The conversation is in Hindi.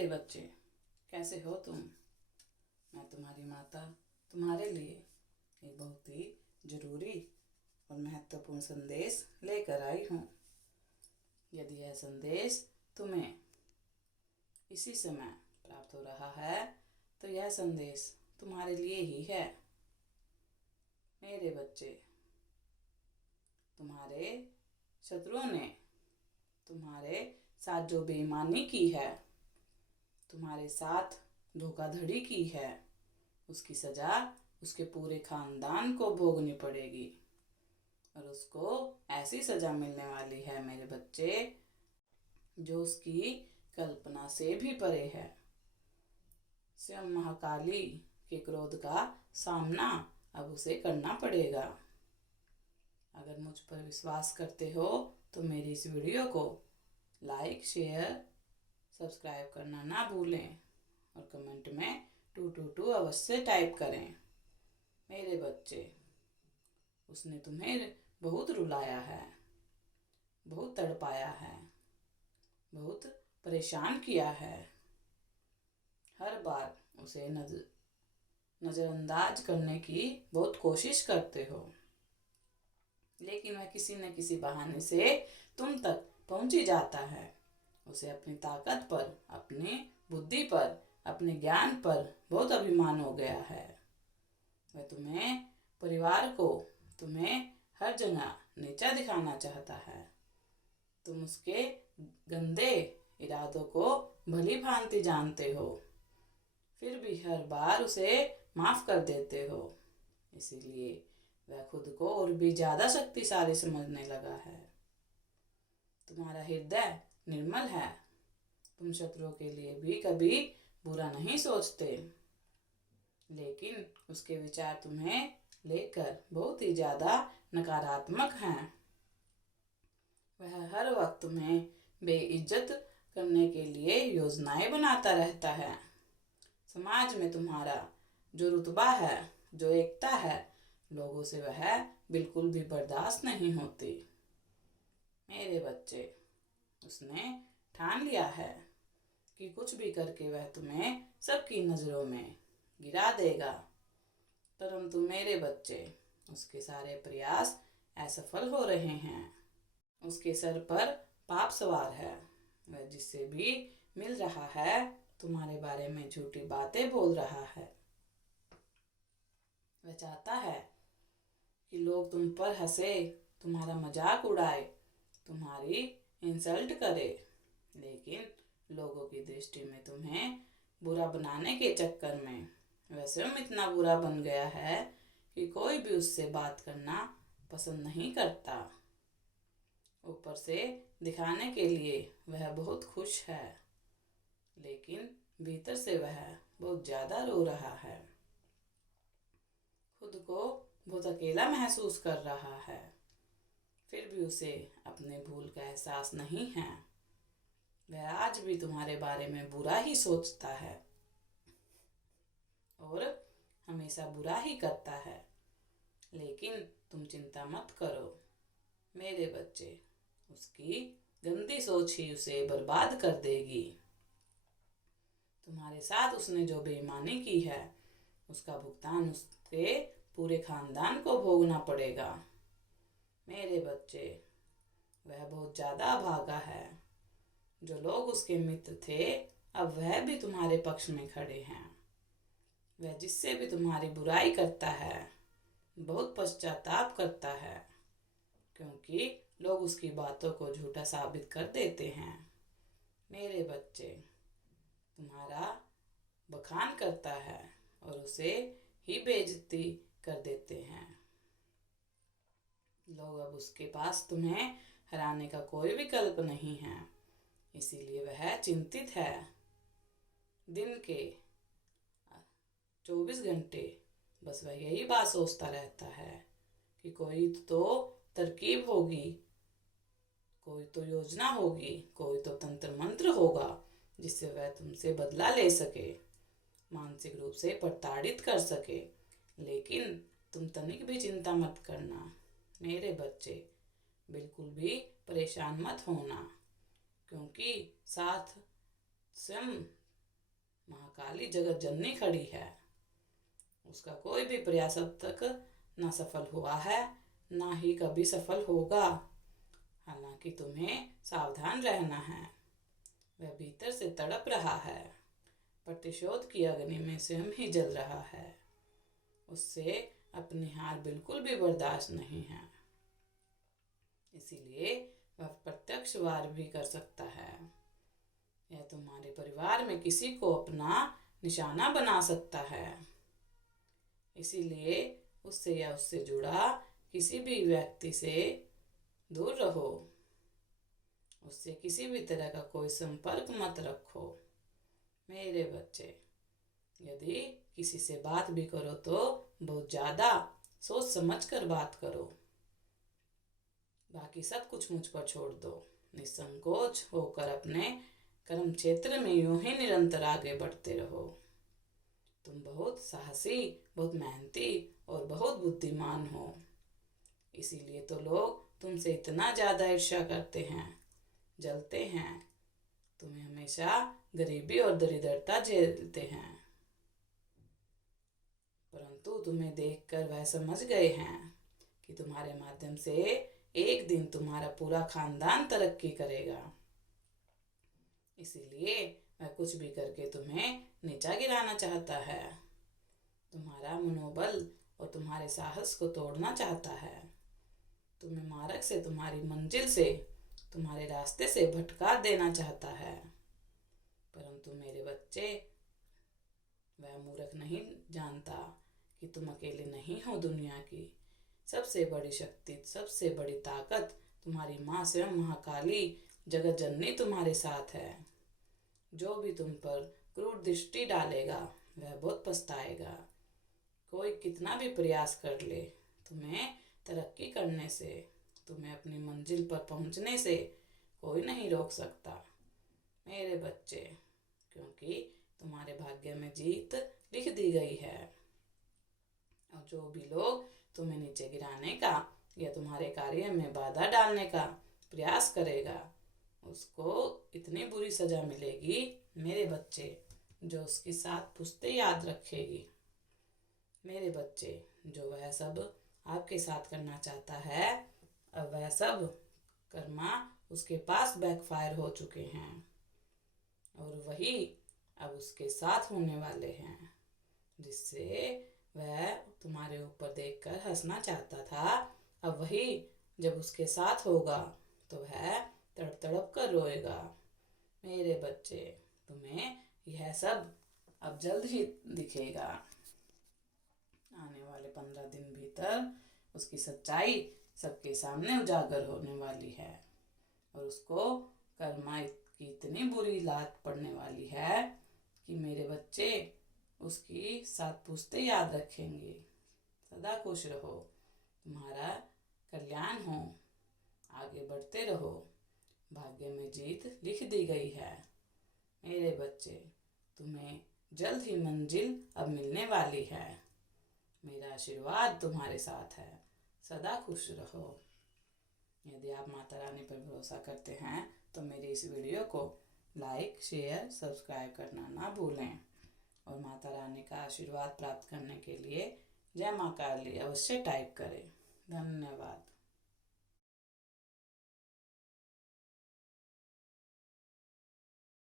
मेरे बच्चे, कैसे हो तुम? मैं तुम्हारी माता तुम्हारे लिए एक बहुत ही ज़रूरी और महत्वपूर्ण संदेश लेकर आई हूँ। यदि यह संदेश तुम्हें इसी समय प्राप्त हो रहा है तो यह संदेश तुम्हारे लिए ही है। मेरे बच्चे, तुम्हारे शत्रुओं ने तुम्हारे साथ जो बेईमानी की है, तुम्हारे साथ धोखाधड़ी की है, उसकी सज़ा उसके पूरे खानदान को भोगनी पड़ेगी। और उसको ऐसी सज़ा मिलने वाली है मेरे बच्चे, जो उसकी कल्पना से भी परे है। स्वयं महाकाली के क्रोध का सामना अब उसे करना पड़ेगा। अगर मुझ पर विश्वास करते हो तो मेरी इस वीडियो को लाइक, शेयर, सब्सक्राइब करना ना भूलें और कमेंट में 222 अवश्य टाइप करें। मेरे बच्चे, उसने तुम्हें बहुत रुलाया है, बहुत तड़पाया है, बहुत परेशान किया है। हर बार उसे नज़रअंदाज करने की बहुत कोशिश करते हो, लेकिन वह किसी न किसी बहाने से तुम तक पहुंच ही जाता है। उसे अपनी ताकत पर, अपनी बुद्धि पर, अपने ज्ञान पर बहुत अभिमान हो गया है। वह तुम्हें, परिवार को, तुम्हें हर जगह नीचा दिखाना चाहता है। तुम उसके गंदे इरादों को भली भांति जानते हो, फिर भी हर बार उसे माफ़ कर देते हो। इसीलिए वह खुद को और भी ज़्यादा शक्तिशाली समझने लगा है। तुम्हारा हृदय निर्मल है। तुम शत्रुओं के लिए भी कभी बुरा नहीं सोचते, लेकिन उसके विचार तुम्हें लेकर बहुत ही ज़्यादा नकारात्मक हैं। वह हर वक्त तुम्हें बेइज्जत करने के लिए योजनाएं बनाता रहता है। समाज में तुम्हारा जो रुतबा है, जो एकता है, लोगों से वह बिल्कुल भी बर्दाश्त नहीं होती। मेरे बच्चे, उसने ठान लिया है कि कुछ भी करके वह तुम्हें सबकी नज़रों में गिरा देगा। परंतु मेरे बच्चे, उसके सारे प्रयास असफल हो रहे हैं। उसके सर पर पाप सवार है। वह जिससे भी मिल रहा है तुम्हारे बारे में झूठी बातें बोल रहा है। वह चाहता है कि लोग तुम पर हंसे, तुम्हारा मजाक उड़ाए, तुम्हारी इंसल्ट करे, लेकिन लोगों की दृष्टि में तुम्हें बुरा बनाने के चक्कर में वह स्वयं इतना बुरा बन गया है कि कोई भी उससे बात करना पसंद नहीं करता। ऊपर से दिखाने के लिए वह बहुत खुश है, लेकिन भीतर से वह बहुत ज़्यादा रो रहा है। खुद को बहुत अकेला महसूस कर रहा है। फिर भी उसे अपने भूल का एहसास नहीं है। वह आज भी तुम्हारे बारे में बुरा ही सोचता है और हमेशा बुरा ही करता है। लेकिन तुम चिंता मत करो मेरे बच्चे, उसकी गंदी सोच ही उसे बर्बाद कर देगी। तुम्हारे साथ उसने जो बेईमानी की है, उसका भुगतान उसके पूरे खानदान को भोगना पड़ेगा। मेरे बच्चे, वह बहुत ज़्यादा भागा है। जो लोग उसके मित्र थे, अब वह भी तुम्हारे पक्ष में खड़े हैं। वह जिससे भी तुम्हारी बुराई करता है, बहुत पश्चाताप करता है, क्योंकि लोग उसकी बातों को झूठा साबित कर देते हैं। मेरे बच्चे, तुम्हारा बखान करता है और उसे ही बेइज्जती कर देते हैं। लोग अब उसके पास तुम्हें हराने का कोई विकल्प नहीं है, इसीलिए वह चिंतित है। दिन के 24 घंटे बस वह यही बात सोचता रहता है कि कोई तो तरकीब होगी, कोई तो योजना होगी, कोई तो तंत्र मंत्र होगा जिससे वह तुमसे बदला ले सके, मानसिक रूप से प्रताड़ित कर सके। लेकिन तुम तनिक भी चिंता मत करना मेरे बच्चे, बिल्कुल भी परेशान मत होना, क्योंकि साथ स्वयं महाकाली जगत जननी खड़ी है। उसका कोई भी प्रयास अब तक न सफल हुआ है, ना ही कभी सफल होगा। हालांकि तुम्हें सावधान रहना है। वह भीतर से तड़प रहा है, प्रतिशोध की अग्नि में स्वयं ही जल रहा है। उससे अपनी हार बिल्कुल भी बर्दाश्त नहीं है, इसीलिए वह प्रत्यक्ष वार भी कर सकता है। यह तुम्हारे परिवार में किसी को अपना निशाना बना सकता है। इसीलिए उससे या उससे जुड़ा किसी भी व्यक्ति से दूर रहो। उससे किसी भी तरह का कोई संपर्क मत रखो। मेरे बच्चे, यदि किसी से बात भी करो तो बहुत ज़्यादा सोच समझ कर बात करो। बाकी सब कुछ मुझ पर छोड़ दो। निसंकोच होकर अपने कर्म क्षेत्र में यूं ही निरंतर आगे बढ़ते रहो। तुम बहुत साहसी, बहुत मेहनती और बहुत बुद्धिमान हो। इसीलिए तो लोग तुमसे इतना ज़्यादा ईर्ष्या करते हैं, जलते हैं। तुम्हें हमेशा गरीबी और दरिद्रता झेलते हैं, परंतु तुम्हें देखकर वह समझ गए हैं कि तुम्हारे माध्यम से एक दिन तुम्हारा पूरा खानदान तरक्की करेगा। इसीलिए वह कुछ भी करके तुम्हें नीचा गिराना चाहता है। तुम्हारा मनोबल और तुम्हारे साहस को तोड़ना चाहता है। तुम्हें मार्ग से, तुम्हारी मंजिल से, तुम्हारे रास्ते से भटका देना चाहता है। परंतु मेरे बच्चे, वह मूर्ख नहीं जानता कि तुम अकेले नहीं हो। दुनिया की सबसे बड़ी शक्ति, सबसे बड़ी ताकत तुम्हारी माँ स्वयं महाकाली जगत जननी तुम्हारे साथ है। जो भी तुम पर क्रूर दृष्टि डालेगा वह बहुत पछताएगा। कोई कितना भी प्रयास कर ले, तुम्हें तरक्की करने से, तुम्हें अपनी मंजिल पर पहुंचने से कोई नहीं रोक सकता मेरे बच्चे, क्योंकि तुम्हारे भाग्य में जीत लिख दी गई है। और जो भी लोग तुम्हें नीचे गिराने का या तुम्हारे कार्य में बाधा डालने का प्रयास करेगा, उसको इतनी बुरी सजा मिलेगी मेरे बच्चे, जो उसकी 7 पुश्तें याद रखेगी। मेरे बच्चे, जो वह सब आपके साथ करना चाहता है, अब वह सब कर्मा उसके पास बैकफायर हो चुके हैं और वही अब उसके साथ होने वाले हैं। जिससे वह तुम्हारे ऊपर देखकर हंसना चाहता था, अब वही जब उसके साथ होगा तो वह तड़प तड़प कर रोएगा। मेरे बच्चे, तुम्हें यह सब अब जल्द ही दिखेगा। आने वाले 15 दिन भीतर उसकी सच्चाई सबके सामने उजागर होने वाली है और उसको कर्मा की इतनी बुरी लात पड़ने वाली है कि मेरे बच्चे उसकी 7 पुश्तें याद रखेंगे। सदा खुश रहो, तुम्हारा कल्याण हो, आगे बढ़ते रहो। भाग्य में जीत लिख दी गई है मेरे बच्चे। तुम्हें जल्द ही मंजिल अब मिलने वाली है। मेरा आशीर्वाद तुम्हारे साथ है। सदा खुश रहो। यदि आप माता रानी पर भरोसा करते हैं तो मेरी इस वीडियो को लाइक, शेयर, सब्सक्राइब करना ना भूलें और माता रानी का आशीर्वाद प्राप्त करने के लिए जय मां काली अवश्य टाइप करें। धन्यवाद।